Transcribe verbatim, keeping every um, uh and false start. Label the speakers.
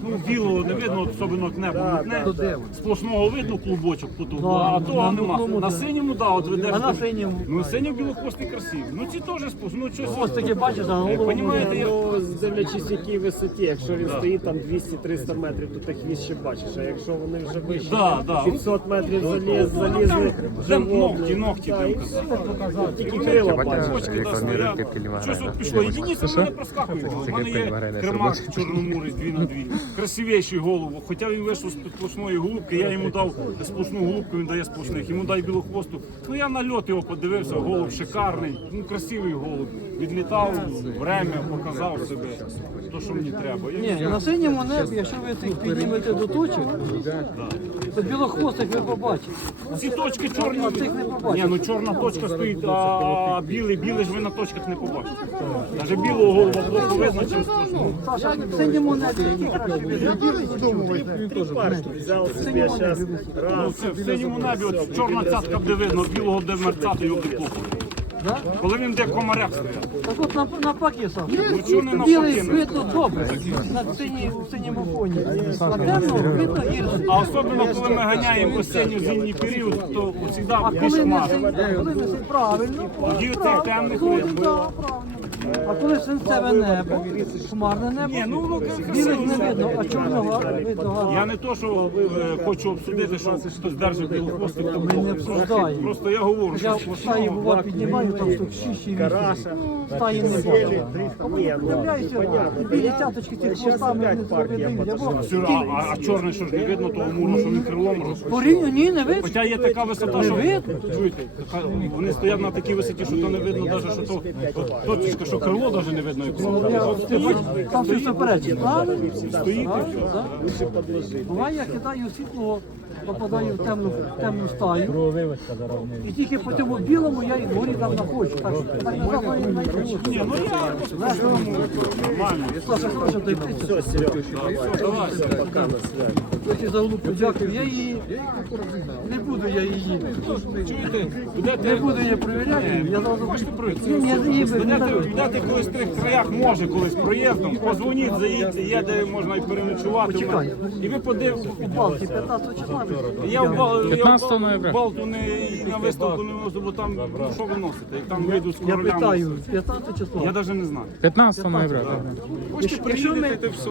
Speaker 1: Ну, білого не видно, особливо як небо мутне.
Speaker 2: То де?
Speaker 1: Сплошного видно клубочок по тому,
Speaker 2: Ну,
Speaker 1: а
Speaker 2: на
Speaker 1: того нема.
Speaker 2: мутному
Speaker 1: На
Speaker 2: де?
Speaker 1: синьому, да, от ведеш.
Speaker 2: А на
Speaker 1: до-
Speaker 2: синьому?
Speaker 1: Ну, синьо білохвостий красивий. Ну, ці теж сплошно, ну, щось.
Speaker 2: Ось таке бачиш, а голову.
Speaker 1: Понімаєте, я...
Speaker 3: Ну, дивлячись, якій висоті, якщо він стоїть там двісті-триста метрів, то ти хвіст ще бачиш. А якщо вони вже вище
Speaker 1: Да, да.
Speaker 3: п'ятсот метрів заліз, залізли,
Speaker 1: Де
Speaker 3: вже
Speaker 1: ногті, ногті,
Speaker 3: Та,
Speaker 1: там
Speaker 3: і
Speaker 1: казав.
Speaker 3: все, тільки крила бачиш.
Speaker 1: Почки, да, стоять. Щось от пішло. Єдиниця в мене проскакує. У мене є кремак чорномурець дві на дві. Красивіший голову. Хоча він вийшов з сплошної голубки, я йому дав сплошну голубку, він дає сплошних. Йому дай білохвосту. Ну я на льот його подивився, голуб шикарний. Ну красивий голуб. Відлітав, время, показав себе. То, що мені треба. І
Speaker 2: Ні, на синьому небі, якщо ви тих піднімете до точок, то білохвостих ви побачите.
Speaker 1: ці точки чорні.
Speaker 2: А цих не побачиш.
Speaker 1: Ні, ну чорна точка стоїть, а білий, білий ж ви на точках не побачите. Навіть білого голуба плохо видно, чим сплошного.
Speaker 2: Саша, в синьому небі які краще видно.
Speaker 3: Три парки взяв собі зараз.
Speaker 1: Ну,
Speaker 3: Раз,
Speaker 1: це в синьому небі, от чорна цятка де видно, білого де мерцати його плохо.
Speaker 2: Да?
Speaker 1: Коли він де в комарях стоять.
Speaker 2: Так от на- навпаки, Саша.
Speaker 1: Ну чого не
Speaker 2: Білий
Speaker 1: навпаки?
Speaker 2: видно добре на сині, в синьому фоні, а темно видно гірше.
Speaker 1: А особливо, коли ми ганяємо осінньо-зимній період, то
Speaker 2: А
Speaker 1: завжди
Speaker 2: коли не
Speaker 1: кошмар.
Speaker 2: синь, коли не синь, правильно,
Speaker 1: Тоді цих
Speaker 2: правильно,
Speaker 1: темних
Speaker 2: тут,
Speaker 1: видно.
Speaker 2: да, правильно. А коли синцеве небо, хмарне небо,
Speaker 1: Ні, ну воно
Speaker 2: білих не
Speaker 1: красиво.
Speaker 2: видно, а чорного видно гарно.
Speaker 1: Я не то, що е, хочу обсудити, що хтось держить білохвостик, то
Speaker 2: Ми не обсуждаємо.
Speaker 1: просто я говорю,
Speaker 2: Я
Speaker 1: що
Speaker 2: в стаї
Speaker 1: сплошного.
Speaker 2: бува піднімаю, там штук шість чи вісім. Стаї не бачу. А вони подивляюся, і білі цяточки цих хвостами не зробили. Я бачу.
Speaker 1: Все, а, а, а чорний що ж не видно, того муру, що він крилом може.
Speaker 2: Порівню, ні, не видно.
Speaker 1: Хоча є така висота,
Speaker 2: Не
Speaker 1: що
Speaker 2: видно.
Speaker 1: чуєте, така- вони стоять на такій висоті, що то не видно, навіть що то от точечка, що крило навіть не видно. Як воно.
Speaker 2: Я, ти бачиш, там щось заперечить. Правильно?
Speaker 1: Стоїть і все.
Speaker 2: Так. Буває, я кидаю світлого, попадаю в темну, в темну стаю. І тільки по цьому білому я і дворі там знаходжу. Так, так на заході не знайду.
Speaker 1: Ні, ну я по-справжньому нормально.
Speaker 2: Саша, хорошо, дай
Speaker 3: все, Серега,
Speaker 1: Давай.
Speaker 3: пока на связь.
Speaker 2: Ось за голубку дякую. Я її не буду я її.
Speaker 1: Чуєте,
Speaker 2: Не
Speaker 1: будете,
Speaker 2: буду її перевіряти. Я зразу
Speaker 1: хочете пройти?
Speaker 2: Ні, я її
Speaker 1: Будете,
Speaker 2: виберу.
Speaker 1: будете колись в тих краях, може колись проїздом, позвоніть, заїдьте, є де можна і переночувати.
Speaker 2: Почекай.
Speaker 1: І ви подивитесь.
Speaker 2: Балки п'ятнадцятого числа.
Speaker 1: Я в Бал- я в
Speaker 4: п'ятнадцятого
Speaker 1: Бал-
Speaker 4: ноября.
Speaker 1: Балту не на виставку не вношу, бо там ну, що ви носите? Як там вийдуть з
Speaker 2: Я
Speaker 1: королями.
Speaker 2: питаю, п'ятнадцятого числа.
Speaker 1: Я навіть не знаю.
Speaker 4: п'ятнадцятого ноября.
Speaker 1: Хочете
Speaker 2: Якщо ми-
Speaker 1: приїдете, то все.